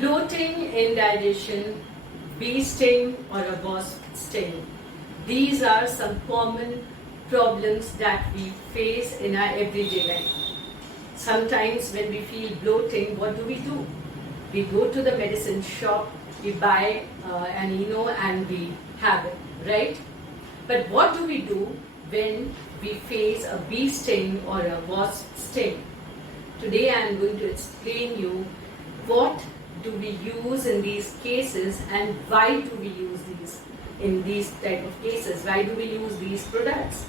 Bloating, indigestion, bee sting or a wasp sting. These are some common problems that we face in our everyday life. Sometimes when we feel bloating, what do? We go to the medicine shop, we buy an Eno and we have it, right? But what do we do when we face a bee sting or a wasp sting? Today I am going to explain you what do we use in these cases and why do we use these in these type of cases? Why do we use these products?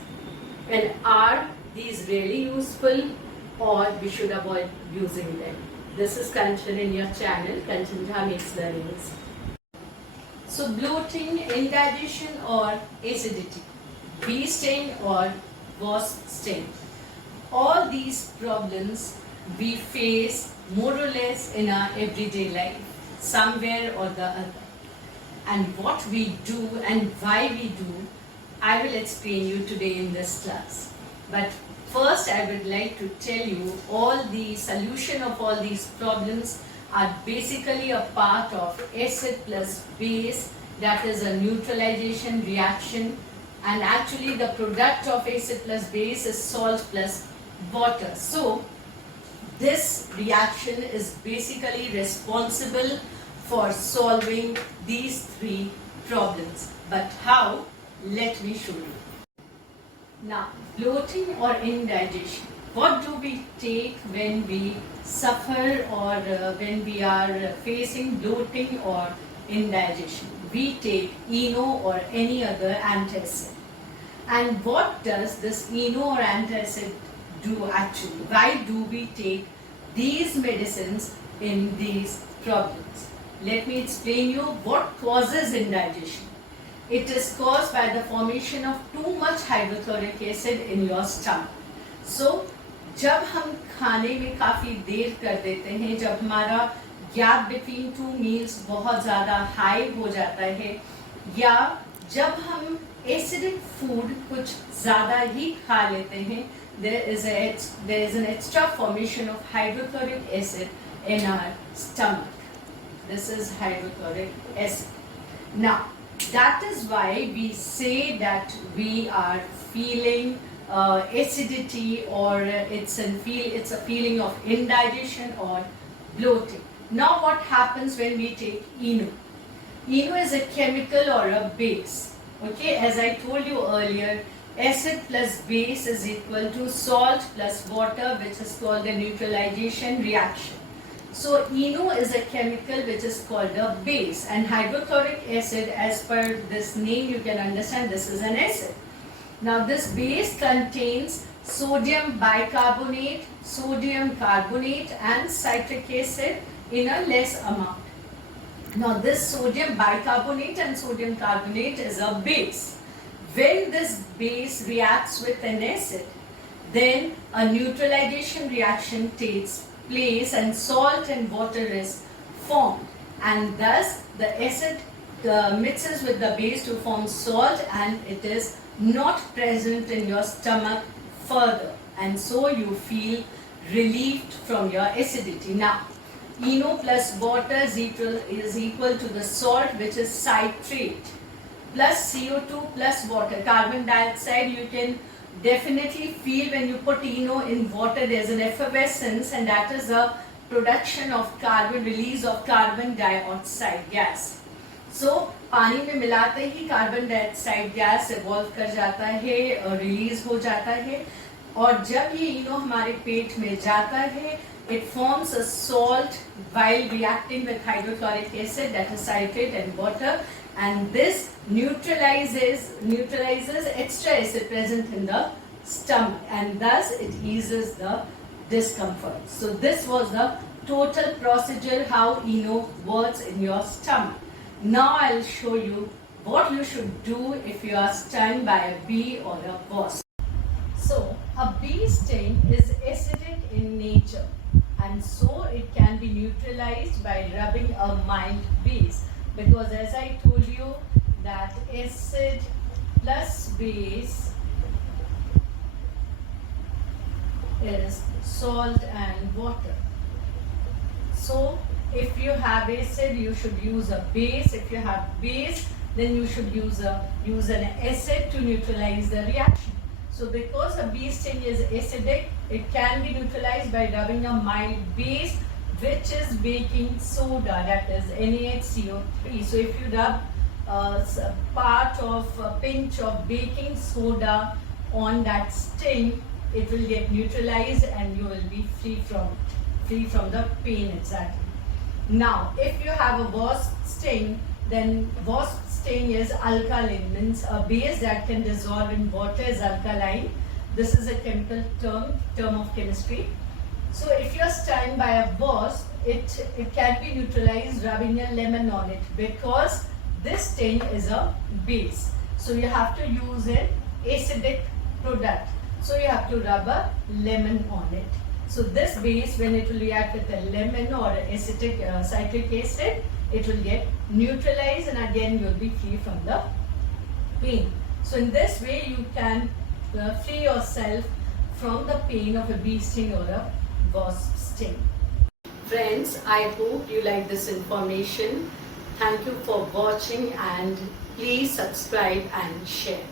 And are these really useful or we should avoid using them? This is Kanchan in your channel, Kanchan Jha Makes Learnings. So bloating, indigestion or acidity, bee sting or wasp sting. All these problems we face more or less in our everyday life, somewhere or the other. And what we do and why we do, I will explain you today in this class. But first I would like to tell you all the solution of all these problems are basically a part of acid plus base, that is a neutralization reaction, and actually the product of acid plus base is salt plus water. So this reaction is basically responsible for solving these three problems. But how? Let me show you. Now, bloating or indigestion. What do we take when we suffer or when we are facing bloating or indigestion? We take Eno or any other antacid. And what does this Eno or antacid do actually? Why do we take these medicines in these problems? Let me explain you what causes indigestion. It is caused by the formation of too much hydrochloric acid in your stomach. So, जब हम खाने में काफ़ी देर कर देते हैं, जब हमारा गैप बिटवीन टू मील्स बहुत ज़्यादा हाई हो जाता है, या जब हम एसिडिक फूड कुछ ज़्यादा ही खा लेते हैं, there is an extra formation of hydrochloric acid in our stomach. This is hydrochloric acid. Now, that is why we say that we are feeling acidity or it's a feeling of indigestion or bloating. Now, what happens when we take Eno? Eno is a chemical or a base. Okay, as I told you earlier, acid plus base is equal to salt plus water, which is called the neutralization reaction. So Eno is a chemical which is called a base, and hydrochloric acid, as per this name you can understand, this is an acid. Now this base contains sodium bicarbonate, sodium carbonate and citric acid in a less amount. Now this sodium bicarbonate and sodium carbonate is a base. When this base reacts with an acid, then a neutralization reaction takes place and salt and water is formed, and thus the acid mixes with the base to form salt and it is not present in your stomach further, and so you feel relieved from your acidity. Now, Eno plus water is equal to the salt, which is citrate, plus CO2 plus water. Carbon dioxide you can definitely feel when you put Eno in water, there is an effervescence, and that is a production of carbon, release of carbon dioxide gas. So पानी में मिलाते ही carbon dioxide gas evolve कर जाता है और release हो जाता है, और जब ये इनो हमारे पेट में जाता है, it forms a salt while reacting with hydrochloric acid, that is citrate and water, and this neutralizes extra acid present in the stomach, and thus it eases the discomfort. So this was the total procedure how Eno works in your stomach. Now I'll show you what you should do if you are stung by a bee or a wasp. So a bee sting is acidic in nature, and so it can be neutralized by rubbing a mild base, because as I told you that acid plus base is salt and water. So if you have acid, you should use a base. If you have base, then you should use an acid to neutralize the reaction. So because a bee sting is acidic, it can be neutralized by rubbing a mild base, which is baking soda, that is NaHCO3. So if you rub a pinch of baking soda on that sting, it will get neutralized and you will be free from the pain exactly. Now, if you have a wasp sting, then wasp sting is alkaline, means a base that can dissolve in water is alkaline. This is a chemical term of chemistry. So if you are stung by a wasp, it can be neutralized rubbing a lemon on it, because this sting is a base. So you have to use an acidic product. So you have to rub a lemon on it. So this base, when it will react with a lemon or acetic citric acid, it will get neutralized and again you will be free from the pain. So in this way you can free yourself from the pain of a bee sting or a wasp sting. Friends, I hope you like this information. Thank you for watching and please subscribe and share.